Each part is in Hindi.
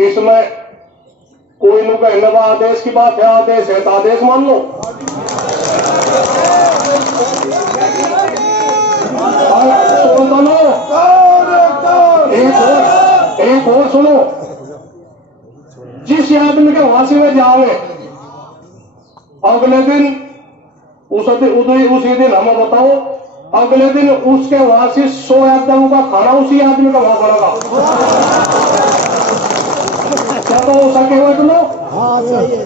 इसमें कोई नु कहने का आदेश की बात है, आदेश है तो आदेश मान लो। सुनो, एक और सुनो, जिस आदमी के वासी में जाओगे अगले दिन उसी दिन हमें बताओ, अगले दिन उसके वासी 100 आदमियों का खाना उसी आदमी का वहां पड़ेगा। क्या तो हो सके वट लो,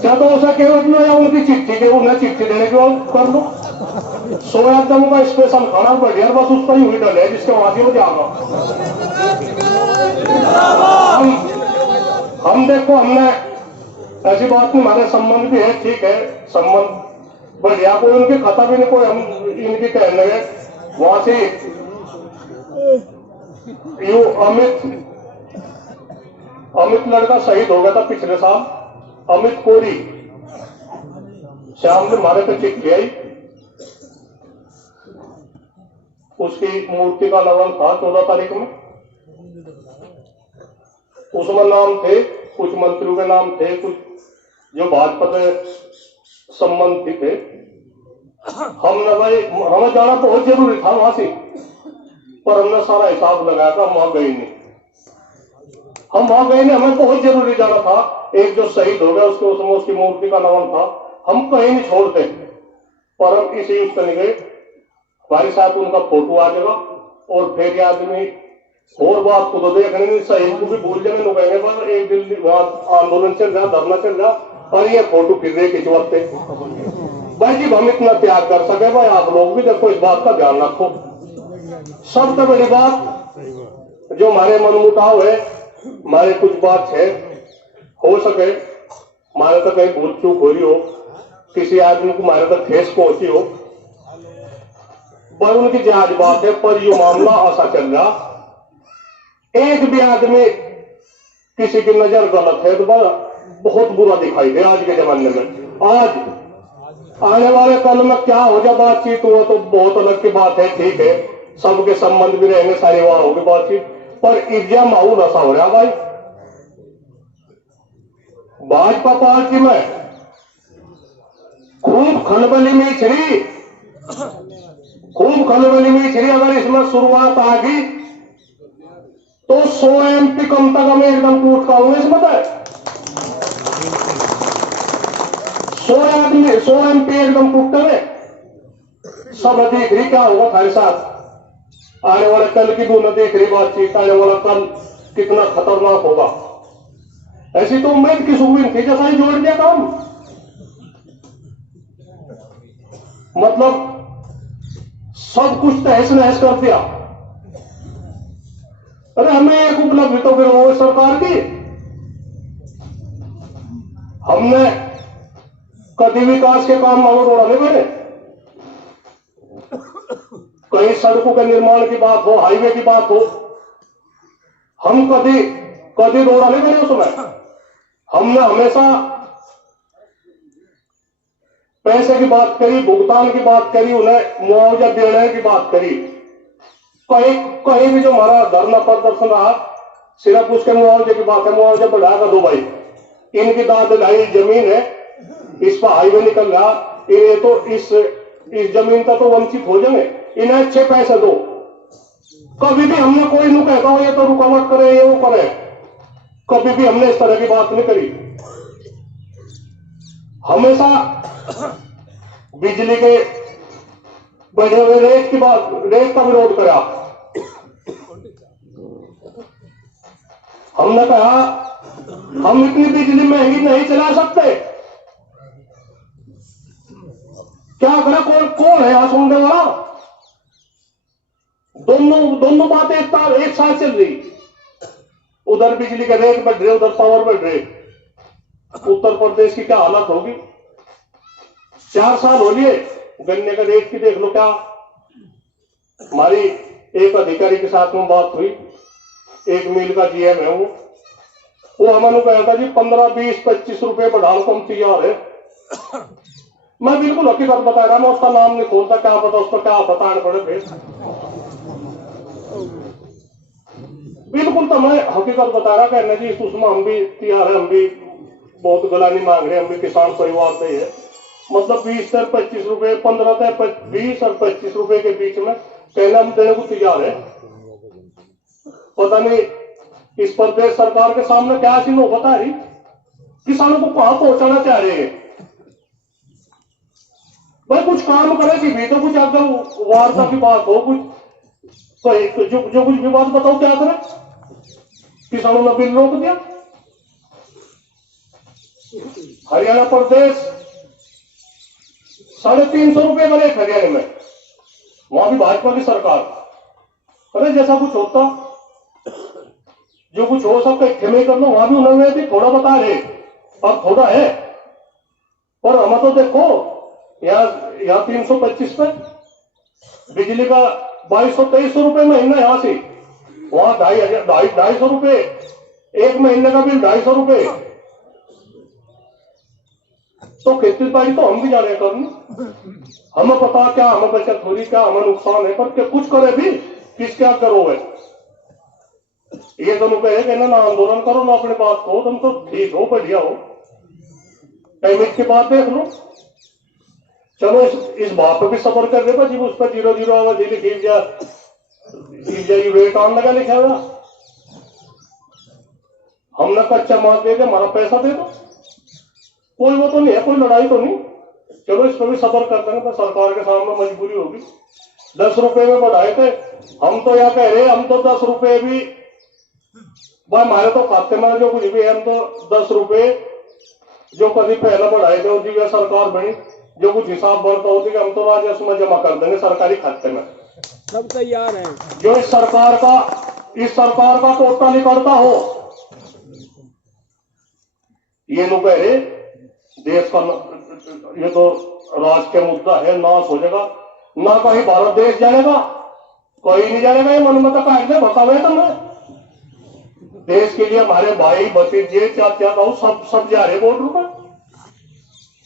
क्या तो हो सके वट लो, या उनकी चिट्ठी के उन्हें चिट्ठी देने की कर लो। 100 आदमियों का स्पेशल खाना बढ़िया, बस उस पर ही हुई डले जिसके वासी हो जाएगा। हम देखो, हमने ऐसी बात नहीं, हमारे संबंध भी है, ठीक है, संबंध बढ़िया, कोई उनकी खता भी नहीं, कोई हम इनकी कहने लगे। वहां से यू अमित लड़का शहीद हो गया था पिछले साल, अमित कोरी। शाम में हमारे पे चिट्ठी आई, उसकी मूर्ति का लगन था 14 तारीख में। उसमें नाम थे, कुछ मंत्रियों के नाम थे, कुछ जो भाजपा के संबंधी थे। हमने भाई, हमें जाना बहुत जरूरी था वहां से, पर हमने सारा हिसाब लगाया था, हम वहां गए नहीं। हमें बहुत जरूरी जाना था। एक जो शहीद हो गया उसके उसमें उसकी मूर्ति का नमन था, हम कहीं नहीं छोड़ते, पर हम इसी युक्त नहीं गए। हमारे साथ उनका फोटो आ जाएगा और फिर आदमी और बात को तो देखने नहीं, शहीद को भी भूल जाने कहेंगे, पर एक दिन वहां आंदोलन चल रहा, धरना चल रहा, पर ये फोटो फिर रहे खिंचवाते। भाई जी हम इतना त्याग कर सके, भाई आप लोग भी देखो, इस बात का ध्यान रखो। सबसे बड़ी बात जो हमारे मनमुटाव है, हमारे कुछ बात है, हो सके हमारे तक कहीं भूल चूक हो रही हो, किसी आदमी को हमारे तक ठेस पहुंची हो, पर उनकी जहाज बात है, पर ये मामला ऐसा चल रहा, एक भी आदमी किसी की नजर गलत है तो बहुत बुरा दिखाई दे आज के जमाने में। आज आने वाले कल में क्या हो जाए बातचीत, वो तो बहुत अलग की बात है, ठीक है, सबके संबंध भी रहेंगे, सारी वहां होगी बातचीत, पर इज्जा माहौल ऐसा हो रहा भाई। भाजपा पार्टी में खूब खलबली में छिड़ी, अगर इसमें शुरुआत आ गई तो 100 MP कम तक हमें एकदम टूट का होंगे, इसमें 100 MP एकदम टूटते हैं। सब देख रही क्या होगा हमारे साथ, आने वाले कल की दोनों देख रही बातचीत, आने वाला कल कितना खतरनाक होगा। ऐसी तो उम्मीद की सुखविन थी, जैसा ही जोड़ दिया काम, मतलब सब कुछ तहस नहस कर दिया। अरे हमें एक उपलब्धि तो फिर वो सरकार की, हमने कभी विकास के काम मांगो रोड़ा नहीं बने, कहीं सड़कों के निर्माण की बात हो, हाईवे की बात हो, हम कभी रोड़ा नहीं बने उसमें। हमने हमेशा पैसे की बात करी, भुगतान की बात करी, उन्हें मुआवजा देने की बात करी। कहीं भी जो हमारा धरना प्रदर्शन रहा, सिर्फ उसके मुआवजे की बात है, मुआवजा बढ़ाकर दो भाई, इनकी दाद ढाई जमीन है, इस पर हाईवे निकल रहा, इन्हें तो इस जमीन का तो वंचित हो जाएंगे, इन्हें अच्छे पैसे दो। कभी भी हमने कोई नहीं कहता हो ये तो रुकावट करे, ये वो करे, कभी भी हमने इस तरह की बात नहीं करी। हमेशा बिजली के बढ़े हुए रेट का विरोध करा। हमने कहा हम इतनी बिजली महंगी नहीं चला सकते, क्या करें, कौन है यहां सुनने वाला। दोनों बातें एक साथ चल रही, उधर बिजली के रेट बढ़ रहे, उधर पावर बढ़ रहे। उत्तर प्रदेश की क्या हालत होगी। 4 साल हो लिए, गन्ने का रेट की देख लो क्या। हमारी एक अधिकारी के साथ में बात हुई, एक मिल का GM है वो हमारे कहा था जी 15, 20, 25 रुपए बढ़ाओ कम तैयार है। मैं बिल्कुल हकीकत बता रहा, मैं उसका नाम नहीं खोलता, क्या पता उस पर क्या बताने पड़े फिर। बिल्कुल। तो मैं हकीकत बता रहा कहना जी, उसमें हम भी तैयार है, हम भी बहुत गलानी मांग रहे हैं, हम भी किसान परिवार से है। मतलब 20 से 25 रुपए, 15 से 20 और 25 रुपए के बीच में कहना हम देने को तैयार है। पता नहीं इस प्रदेश सरकार के सामने क्या चीज हो, बता रही किसानों को कहां पहुंचाना चाह रहे हैं भाई। कुछ काम करेगी भी तो कुछ अगर वार्ता की बात हो, कुछ तो जो कुछ भी बात बताओ क्या करें। किसानों ने बिल रोक दिया। हरियाणा प्रदेश 350 रुपए का रेट हरियाणा में, वहां भी भाजपा की सरकार। अरे जैसा कुछ होता, जो कुछ हो सबका खेमे कर लो, वहां भी उन्होंने भी थोड़ा बता रहे और थोड़ा है। पर हम तो देखो यहाँ 325 पे बिजली का 2200-2300 रुपए महीना, यहां से वहां 250 रुपए एक महीने का बिल, 250 रुपए। तो खेती बाड़ी तो हम भी जा रहे करने, हमें पता क्या हमें बचत हो रही, क्या हमें नुकसान है, पर क्या कुछ करे भी किस क्या करो है। ये दोनों कहे ना आंदोलन करो ना अपने बात को, तुम तो ठीक हो, बढ़िया हो, टाइम की बात देख लो। चलो इस बात पर भी सफर कर दे जी, उस पर 00 आवाज लिखी जा रेट ऑन लगा लिखा हुआ। हमने कच्चा माल दे दे, हमारा पैसा दे दो, कोई वो तो नहीं है, कोई लड़ाई तो नहीं। चलो इस पर भी सफर कर देंगे, तो सरकार के सामने मजबूरी होगी। 10 रुपए में बढ़ाए थे, हम तो यह कह रहे हम तो 10 रुपए भी भाई हमारे तो खाते में जो कुछ भी है, हम तो 10 रुपए जो कभी पहले बढ़ाए थे जी सरकार बनी, जो कुछ हिसाब बढ़ता होती कि हम तो राजस्व में जमा कर देंगे सरकारी खाते में। सब तैयार है। जो इस सरकार का कोटा निकलता हो, ये लोग कह रहे देश का ये तो राज के मुद्दा है, नाश हो जाएगा ना, कहीं भारत देश जाएगा, कोई नहीं जाएगा। ये मन में तो काटने बतावे तो मैं देश के लिए हमारे भाई भतीजे चाचा ताऊ सब जा रहे बॉर्डर पर।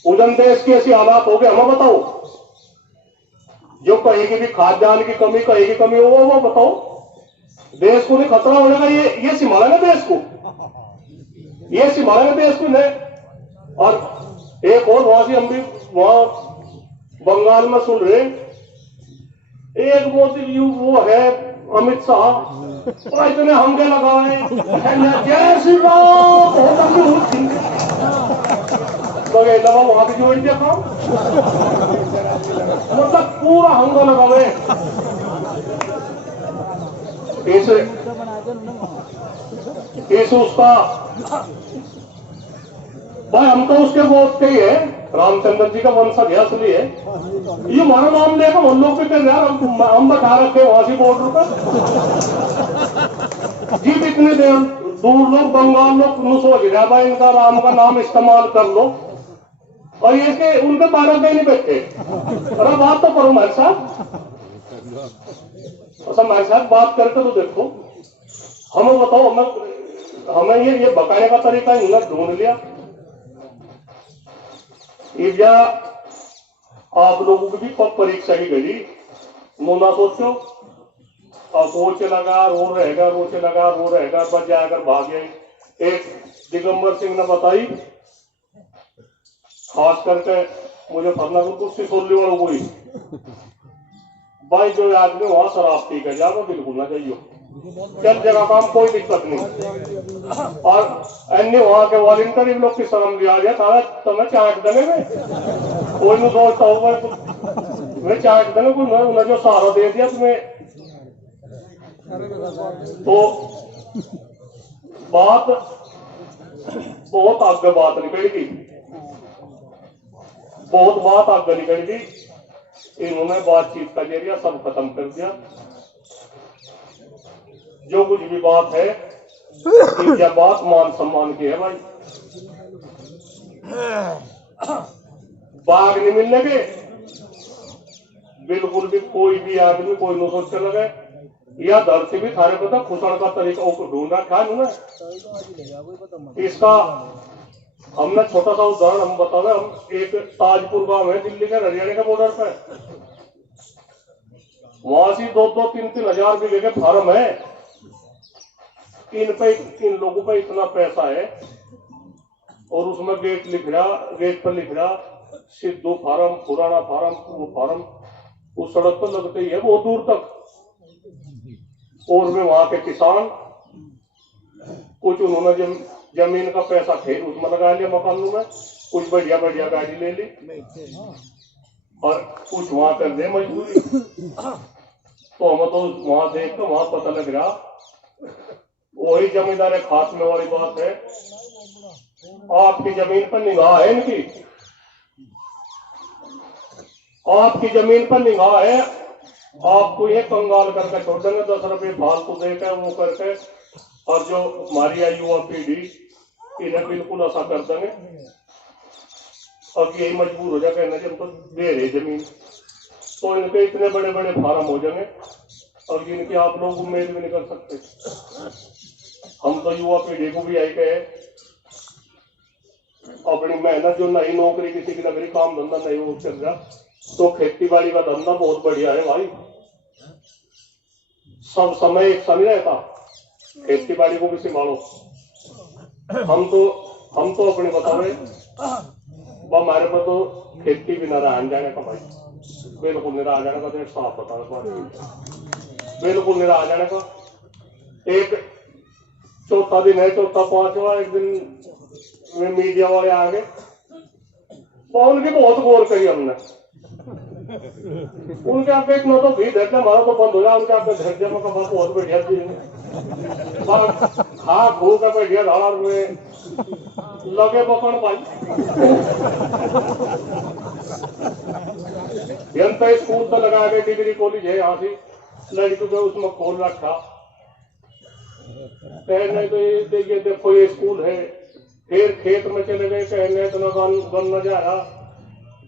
उधर देश की ऐसी हालात हो गए, हमें बताओ। जो कहीं की भी खाद्यान्न की कमी, कहीं की कमी हो वो बताओ। देश को नहीं खतरा होने का, ये संभालेंगे देश को, ये संभालेंगे देश को नहीं। और एक और वहां से हम भी वहां बंगाल में सुन रहे, एक मोदी वो है अमित शाह, इतने हमले लगाए, जय श्री राम, वहां की जो इंडिया का मतलब पूरा हमला लगाए। इसे उसका भाई हम तो उसके वोट के ही है, रामचंद्र जी का वंशज है असली है। ये हमारा नाम लेकर हम लोग भी कह रहे हम बैठा रखे वहां से बॉर्डर पर जी। इतने देर दूर लोग बंगाल लोग सोच रहे भाई इनका राम का नाम इस्तेमाल कर लो, और ये के उनके बारे में नहीं बैठे। अरे बात तो करो हमारे साथ, हमारे साथ बात करके तो देखो, हमें बताओ, हमें ये बकाने का तरीका इन्होंने ढूंढ लिया। या आप लोगों की भी परीक्षा की घड़ी मुना सोचो, अब वो चला गया रो रहेगा, रो चला गया रो रहेगा, बच जाकर भाग गए। एक दिगंबर सिंह ने बताई, खास करके मुझे फरनापुर सिसोली वालों को ही, भाई जो आदमी वहां शराब पी कर जाओ बिल्कुल ना जाइयो, चल जगह काम कोई दिक्कत नहीं। और अन्य वहां के वॉलंटियर लोग की शर्म लिया गया था, तुम्हें चाट देने में कोई नहीं सोचता होगा, मैं चाट देने को उन्हें जो सहारा दे दिया तुम्हें। तो बात बहुत आगे बात निकलेगी, बहुत बात आगे निकलेगी। इन्होंने बातचीत का जरिया सब खत्म कर दिया। जो कुछ भी बात है, क्या बात मान सम्मान की है भाई। बाघ नहीं मिलने के बिल्कुल भी कोई भी आदमी कोई नहीं सोच कर लगे, या धरती भी थारे पता खुशण का तरीका ढूंढ रखा है उन्होंने। इसका हमने छोटा सा उदाहरण हम बता रहे, हम एक ताजपुर गांव है दिल्ली के हरियाणा के बॉर्डर पे, वहां से 2-2, 3-3 हजार बीघे के फार्म है। इन लोगों का इतना पैसा है और उसमें गेट पर लिख रहा सिद्धू फार्म, पुराना फार्म, वो फार्म, उस सड़क पर लगते ही है बहुत दूर तक। और वे वहां के किसान कुछ उन्होंने जमीन का पैसा खेत उसमें लगा लिया मकानों में, कुछ बढ़िया बढ़िया गाड़ी ले ली और कुछ वहां कर दे मजबूरी। तो हमें तो वहां देख कर वहां पता लग रहा वही जमींदार खास में वाली बात है। आपकी जमीन पर निगाह है इनकी, आपकी जमीन पर निगाह है, आपको ये कंगाल करके छोड़ देंगे 10 रुपये फालतू देकर वो करके। और जो हमारी युवा पीढ़ी इन्हें बिल्कुल ऐसा कर देंगे अब यही मजबूर हो जाएगा ना जब तो दे रहे जमीन, तो इनके इतने बड़े बड़े फार्म हो जाएंगे और जिनकी आप लोग उम्मीद भी नहीं कर सकते। हम तो युवा पीढ़ी को भी यही कहे अपनी मेहनत जो नई नौकरी किसी की नौकरी काम धंधा नहीं हो चल रहा तो खेती बाड़ी का धंधा बहुत बढ़िया है भाई। सब समय एक सा नहीं रहता, खेती बाड़ी को भी संभालो। हम तो अपने बतावे हमारे पर तो खेती भी ना रह जाने का भाई, बिल्कुल नहीं रह जाने का। तो साफ बता बिल्कुल नहीं रह जाने का। एक चौथा दिन है, चौथा पांचवा एक दिन मीडिया वाले आ गए, उनकी बहुत गौर करी हमने। उनके आगे इतना तो भी धैर्य हमारा तो बंद हो जाए, उनके आगे धैर्य में कहा बहुत बढ़िया चीज खा खू का बढ़िया धारा में लगे पकड़ भाई। जनता स्कूल तो लगा के डिग्री कॉलेज है यहाँ से लड़की को उसमें खोल रखा। कहने तो ये देखो ये स्कूल है, फिर खेत में चले गए, कहने इतना गन्ना जा रहा,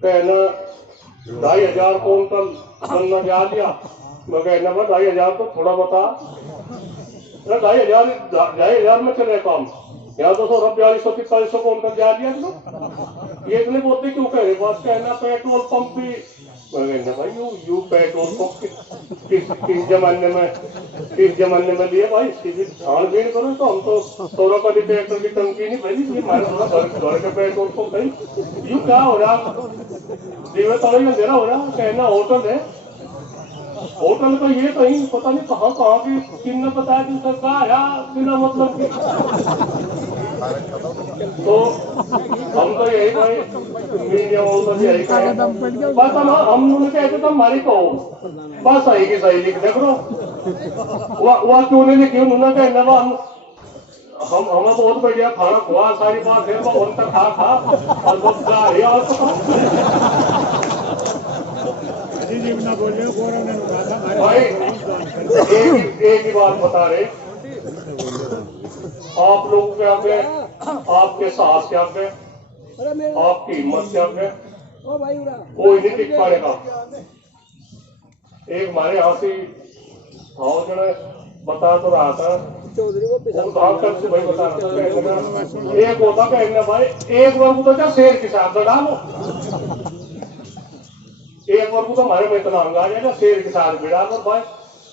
कहना 2500 क्विंटल गन्ना जा लिया। मैं कहना 2500 तो थोड़ा बता, 2500 में चले काम, यहाँ तो 4200-4300 क्विंटल जा लिया तुम। ये इतनी बोलते क्यों कह रहे बात? कहना पेट्रोल पंप भी, कहना भाई यू पेट्रोल पंप किस जमाने में लिए भाई, इसकी छानबीन करो। तो हम तो 100 रुपये ट्रैक्टर की टंकी नहीं भेजी, घर के पेट्रोल पंप भाई। यू क्या हो रहा, जीवे तले में देना हो रहा। कहना होटल है, होटल तो ये कहीं पता नहीं कहाँ की किन्ने बताया कि सरकार है बिना मतलब की। तो हम तो यही भाई मीडिया वालों तो यही कहे बस हम उन्हें कहते तो हमारी कहो बस सही की सही लिख देख लो। वह क्यों नहीं लिखी उन्होंने कहना हम हमें बहुत बढ़िया खाना खुआ सारी बात है वो उनका खा और बहुत भाई। एक ही बात बता रहे आप लोगों के आगे, आपके साहस के आगे, आपकी हिम्मत के आगे कोई नहीं टिक पाएगा। एक हमारे यहाँ से भाव जो बता तो रहा था से भाई बता रहा था, एक होता कहना भाई एक वर्ग तो क्या शेर के साथ लड़ा लो, एक वर्ग तो हमारे में इतना अंगा जाएगा शेर के साथ भिड़ा लो भाई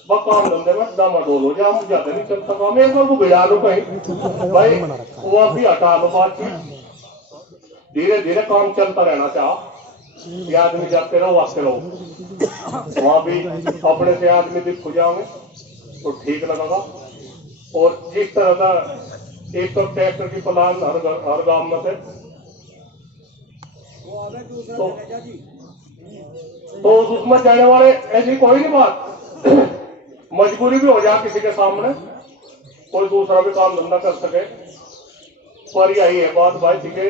बस काम धंधे में डामाडोल हो जाए, हम ज्यादा नहीं चलता काम। एक वर्ग भिड़ा लो कहीं भाई वो भी हटा लो बातचीत, धीरे धीरे काम चलता रहना चाह। आदमी जाते रहो वास्ते रहो, वहां भी अपने से आदमी दिख हो जाओगे तो ठीक लगेगा। और जिस तरह का एक तो ट्रैक्टर की प्लान हर गांव में थे तो उसमें जाने वाले ऐसी कोई नहीं बात, मजबूरी भी हो जाए किसी के सामने कोई दूसरा भी काम धंधा कर सके। पर यही है बात भाई ठीक है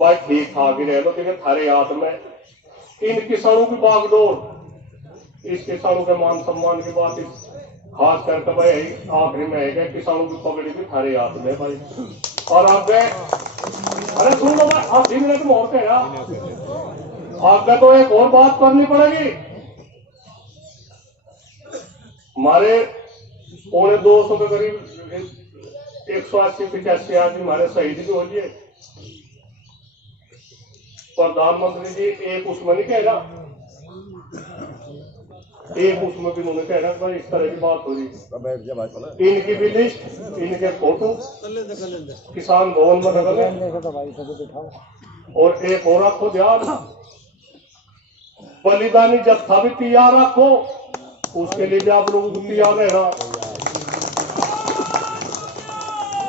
भाई ठीक ठाक ही रह लो, ठीक है थारे हाथ में। इन किसानों की बागडोर, इस किसानों के मान सम्मान की बात खास करके भाई आखिरी में है किसानों की पगड़ी भी थारे हाथ में भाई। और आगे अरे सुन लो भाई आप 3 मिनट में और कह आगे तो एक और बात करनी पड़ेगी। हमारे 250 के करीब 180-85 आदमी हमारे शहीद भी हो गए। प्रधानमंत्री जी एक उसमें नहीं कहेगा एक उसमें भी उन्होंने कह रखा इस तरह की बात हो रही, इनकी भी लिस्ट, इनके फोटो किसान भवन में लगे। और एक और रखो ध्यान, बलिदानी जत्था भी तैयार रखो, उसके लिए भी आप लोगों को तैयार रहना।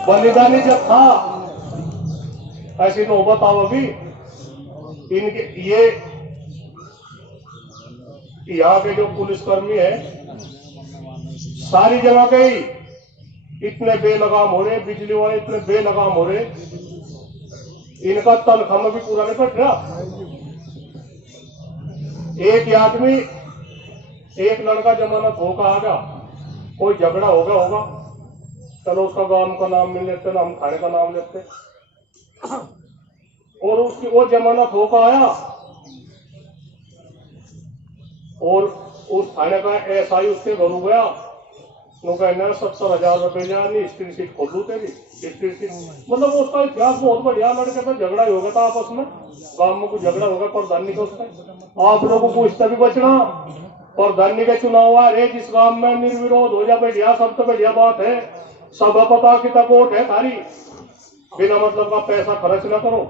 बलिदानी जत्था ऐसी नौबत आओगी, इनके ये यहाँ के जो पुलिसकर्मी है सारी जगह के ही इतने बेलगाम हो रहे, बिजली वाले इतने बेलगाम हो रहे, इनका तनख्वाह में भी पूरा नहीं पड़ रहा। एक आदमी, एक लड़का जमानत होकर आ गया, कोई झगड़ा हो गया होगा, चलो उसका गांव का नाम मिल लेते ना, हम थाने का नाम लेते, और उसकी वो जमानत होकर आया और उस थाने का एसआई उसके घर गया, वो कहना 70,000 रुपये जानी स्त्री सीट खोल लू तेरी स्त्री सीट। मतलब उसका इतिहास बहुत बढ़िया, लड़के का झगड़ा ही हो गया था आपस में, गांव में कुछ झगड़ा होगा प्रधानी का उसका। आप लोगों को इससे भी बचना, प्रधानी के चुनाव आ रहे, जिस गांव में निर्विरोध हो जा बढ़िया, सब तो बढ़िया बात है, सब पता की तकोट है थारी, बिना मतलब का पैसा खर्च न करो,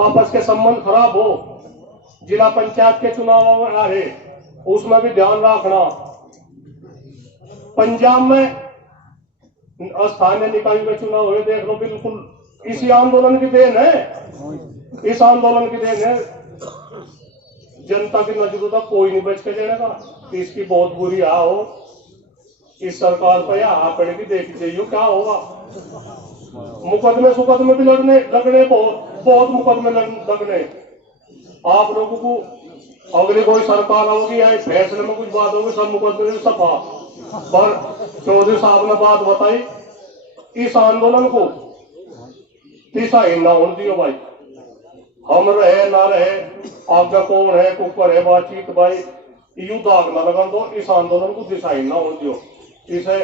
आपस के संबंध खराब हो। जिला पंचायत के चुनाव आ रहे, उसमें भी ध्यान रखना। पंजाब में स्थानीय निकाय के चुनाव हुए, देख लो, बिल्कुल इसी आंदोलन की देन है, इस आंदोलन की देन है। जनता की नजरों तक कोई नहीं बच के जाएगा, इसकी बहुत बुरी आ हो, इस सरकार पर यह पड़ेगी, देखी चाहिए क्या होगा। मुकदमे भी लगने बहुत मुकदमे लगने। आप लोगों को अगली कोई सरकार होगी या फैसले में कुछ बात होगी, सब मुकदमे से सफा। पर चौधरी साहब ने बात बताई, इस आंदोलन को दिशाहीन ना होने दियो भाई, हम रहे ना रहे, आपका कौन है कुकर है बातचीत भाई, यू दाग ना लगा दो, इस आंदोलन को दिशाहीन ना होने दियो। इसे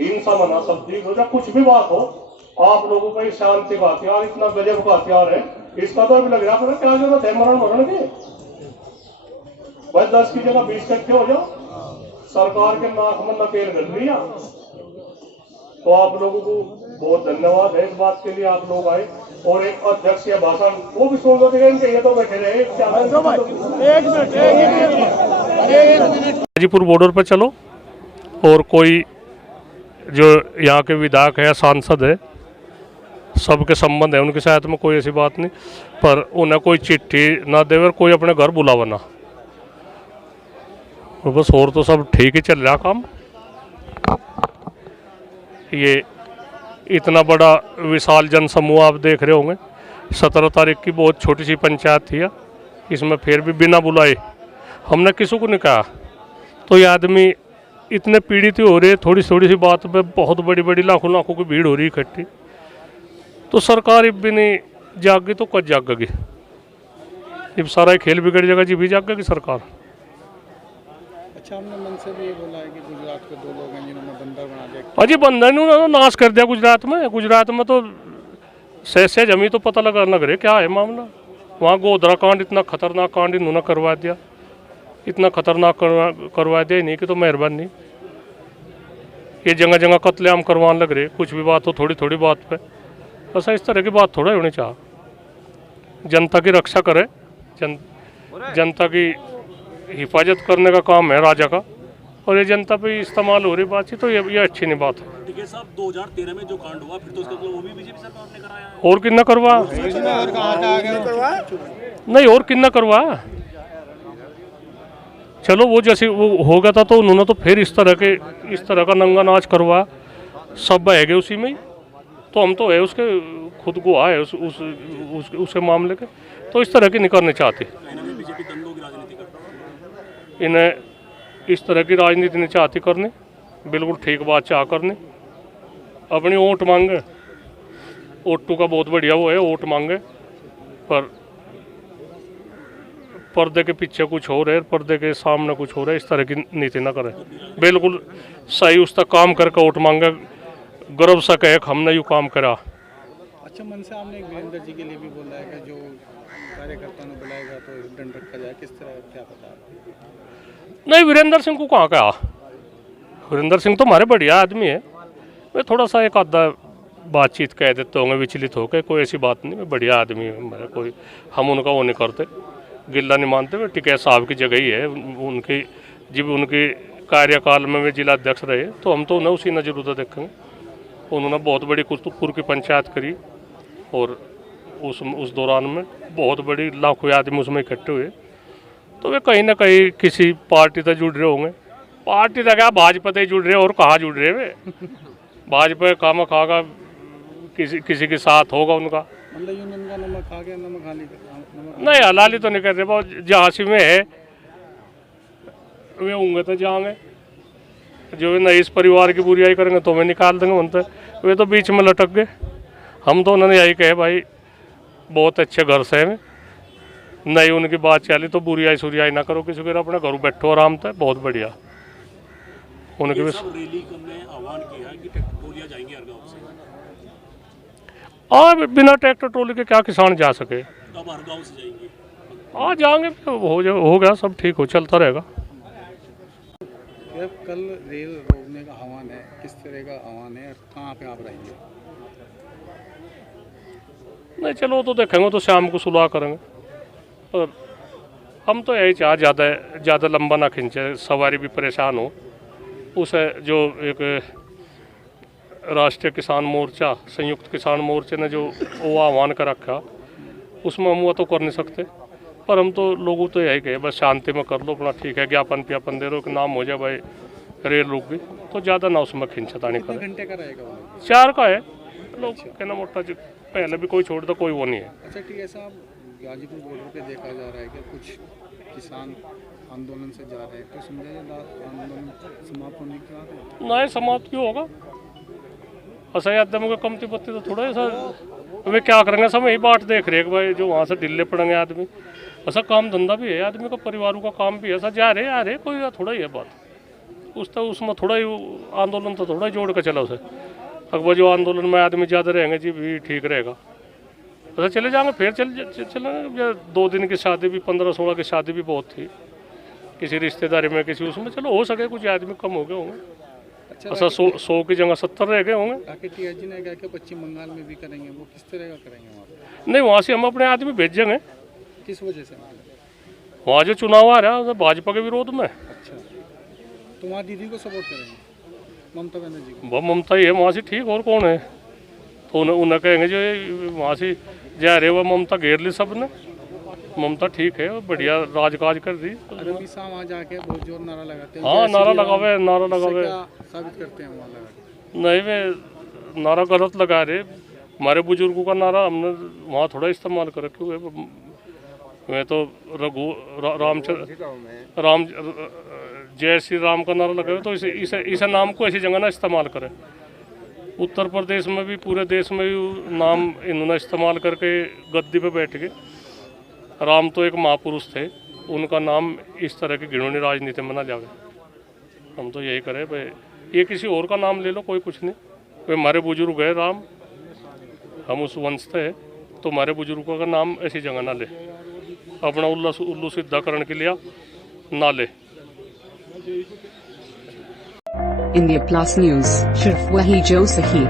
हिंसा मना सकती हो, जब कुछ भी बात हो, आप लोगों का शांति का हथियार, इतना गजब का हथियार है, इसका तो अभी लग रहा है क्या जरूरत है मरण की। भाई 10 की जगह 20 इकट्ठे हो जाओ, सरकार के नाक में नकेल गल रही है। तो आप लोगों को बहुत धन्यवाद है इस बात के लिए, आप लोग आए। और एक अध्यक्ष या भाषण वो भी सुन लो, ये तो बैठे रहे। गाजीपुर बॉर्डर पर चलो, और कोई जो यहाँ के विधायक है या सांसद है, सबके संबंध है उनके साथ में, कोई ऐसी बात नहीं, पर उन्हें कोई चिट्ठी ना दे और कोई अपने घर बुलावा ना, बस। और तो सब ठीक ही चल रहा काम। ये इतना बड़ा विशाल जनसमूह आप देख रहे होंगे, 17 तारीख की बहुत छोटी सी पंचायत थी, इसमें फिर भी बिना बुलाए हमने किसी को नहीं कहा। तो ये आदमी इतने पीड़ित हो रहे, थोड़ी सी बात पे बहुत बड़ी लाखों की भीड़ हो रही इकट्ठी। तो सरकार अब भी नहीं जागेगी तो कब जागेगी, जब सारा खेल बिगड़ जाएगा जी भी जागेगी सरकार। अच्छा, हमने मन से भी ये बोला है कि गुजरात के 2 लोग हैं जिन्होंने बंदर बना दिया। अजी बंदर ने नाश कर दिया गुजरात में तो सहज हमें तो पता लगा लग रहे क्या है मामला। वहाँ गोधरा कांड, इतना खतरनाक कांड इन्होंने करवा दिया, इतना खतरनाक करवा दिया नहीं कि तो मेहरबानी। ये जगह कत्लेआम करवाने लग रहे, कुछ भी बात हो थोड़ी बात पे। ऐसा इस तरह की बात थोड़ा होनी चाहिए। जनता की रक्षा करे, जनता की हिफाजत करने का काम है राजा का, और ये जनता पे इस्तेमाल हो रही बातचीत, तो ये अच्छी नहीं बात है। देखिए साहब, 2013 में जो कांड हुआ, फिर तो उसका वो भी बीजेपी सरकार ने कराया है। और कितना करवा नहीं, और कितना करवा। चलो वो जैसे वो हो गया था, तो उन्होंने तो फिर इस तरह का नंगा नाच करवा, सब बहेगे उसी में ही। तो हम तो है उसके खुद को आए उसके मामले के, तो इस तरह की नहीं करनी चाहती। बीजेपी दंडों की राजनीति करती है, इन्हें इस तरह की राजनीति नहीं चाहती करनी, बिल्कुल ठीक बात चाह करनी। अपनी वोट मांगे, ओटू का बहुत बढ़िया वो है, वोट मांगे, पर पर्दे के पीछे कुछ हो रहा है, पर्दे के सामने कुछ हो रहा है, इस तरह की नीति ना करे। बिल्कुल सही उस तक काम करके वोट मांगे, गर्व से हमने यू काम करा। अच्छा, मन से आपने वीरेंद्र जी के लिए भी बोला है कि जो कार्यकर्ता ने बुलाएगा तो दंड रखा जाए, किस तरह, क्या पता? नहीं, वीरेंद्र सिंह को कहाँ कहा? वीरेंद्र सिंह तो हमारे बढ़िया आदमी है। वे थोड़ा सा एक आधा बातचीत कह देते होंगे विचलित होकर, कोई ऐसी बात नहीं। वे बढ़िया आदमी है हमारे, कोई हम उनका वो नहीं करते, गिल्ला नहीं मानते। वे टिकैत साहब की जगह ही है उनकी। जब उनके कार्यकाल में वे जिला अध्यक्ष रहे तो हम तो उन्हें उसी नज़र उधर देखेंगे। उन्होंने बहुत बड़ी कुतुबपुर की पंचायत करी और उस दौरान में बहुत बड़ी लाखों आदमी उसमें इकट्ठे हुए। तो वे कहीं ना कहीं किसी पार्टी से जुड़ रहे होंगे। पार्टी से क्या, भाजपा से जुड़ रहे और कहाँ जुड़ रहे वे? भाजपा काम खागा किसी के साथ होगा उनका। मतलब यूनियन का नमक खा गया, नमक खा ली? नहीं, हलाली तो नहीं कर रहे। बहुत जहाँ में है वे होंगे तो जाएंगे। जो वे नहीं इस परिवार की बुराई करेंगे तो वे निकाल देंगे उनसे। वे तो बीच में लटक गए। हम तो उन्होंने यही कहे भाई बहुत अच्छे घर से हैं, नहीं उनकी बात चली तो बुराई सुरियाई ना करो किसी को, अपने घर बैठो आराम से, बहुत बढ़िया। उनके भी रैली में आह्वान किया कि ट्रैक्टर जाएंगे हर गांव से। और बिना ट्रैक्टर ट्रॉली के क्या किसान जा सके? अब हर गांव से जाएंगे। जाएंगे, हो गया, सब ठीक हो, चलता रहेगा। कल रेल रोकने का आह्वान है, किस तरह का आह्वान है और कहाँ पे आप रहेंगे? नहीं चलो तो देखेंगे, तो शाम को सुलह करेंगे। और हम तो यही चाह ज़्यादा लंबा ना खींचे, सवारी भी परेशान हो। उसे जो एक राष्ट्रीय किसान मोर्चा, संयुक्त किसान मोर्चे ने जो वो आह्वान कर रखा, उसमें हम वो तो कर नहीं सकते। पर हम तो लोगों तो यही कहे बस शांति में कर लो अपना, ठीक है, ज्ञापन व्यापन दे रहे हो कि नाम हो जाए भाई रेल रुक गई, तो ज़्यादा ना उसमें खींचतानी करें। घंटे का रहेगा वो? 4 का है। लोग कहना मोटा पहले भी कोई छोड़ दो, कोई वो नहीं है। अच्छा ठीक है साहब, गाजीपुर बॉर्डर पे देखा जा रहा है कि कुछ किसान आंदोलन से जा रहे हैं, तो समझा जाए आंदोलन समाप्त होने की बात है? नहीं, समाप्त क्यों होगा? असह आदमी को कमती पत्ती तो थोड़ा ऐसा वे क्या करेंगे, सब यही बात देख रहे हैं भाई, जो वहाँ से ढिल्ले पड़ेंगे आदमी। ऐसा काम धंधा भी है आदमी का, परिवारों का काम भी है, ऐसा जा रहे आ रहे, कोई थोड़ा ही है बात। उसमें थोड़ा ही आंदोलन तो थोड़ा ही जोड़ कर चला उसे। अकबर जो आंदोलन में आदमी ज़्यादा रहेंगे जी भी ठीक रहेगा, ऐसा चले जाएंगे, फिर चलेंगे। 2 दिन की शादी भी, 15-16 की शादी भी बहुत थी, किसी रिश्तेदारी में, किसी उसमें, चलो हो सके कुछ आदमी कम हो गए होंगे। अच्छा, ऐसा 100 की जगह 70 रह गए होंगे। राकेश जी ने कहा कि पश्चिम बंगाल में भी करेंगे, वो किस तरह का करेंगे वहाँ पे? नहीं, वहाँ से हम अपने आदमी भेजेंगे। किस वजह से? वहाँ जो चुनाव आ रहा है भाजपा के विरोध में। अच्छा, तो वहाँ दीदी को सपोर्ट करेंगे, ममता बनर्जी को? वो ममता ही है वहाँ से, ठीक, और कौन है? तो उन्हें कहेंगे जो वहाँ से जा रहे वो ममता घेर ली सब ने। ममता ठीक है, बढ़िया राजकाज कर दी। अभी शाम वहाँ जाके बहुत जोर नारा लगाते हैं। हाँ, नारा लगावे। क्या साबित करते हैं वहाँ लगा? नहीं, वे नारा गलत लगा रहे। हमारे बुजुर्गों का नारा हमने वहाँ थोड़ा इस्तेमाल कर रखे हुए। मैं तो राम जय श्री राम का नारा लगाए, तो इसे नाम को ऐसी जगह ना इस्तेमाल करें। उत्तर प्रदेश में भी, पूरे देश में भी नाम इन्होंने इस्तेमाल करके गद्दी पे बैठ गए। राम तो एक महापुरुष थे, उनका नाम इस तरह की घिनौनी राजनीति में ना जावे। हम तो यही करें भाई, ये किसी और का नाम ले लो, कोई कुछ नहीं। वे हमारे बुजुर्ग है राम, हम उस वंश से है, तो हमारे बुजुर्गों का नाम ऐसी जगह ना ले, अपना उल्लू सीधा करने के लिए ना ले। इंडिया प्लस न्यूज, सिर्फ वही जो सही।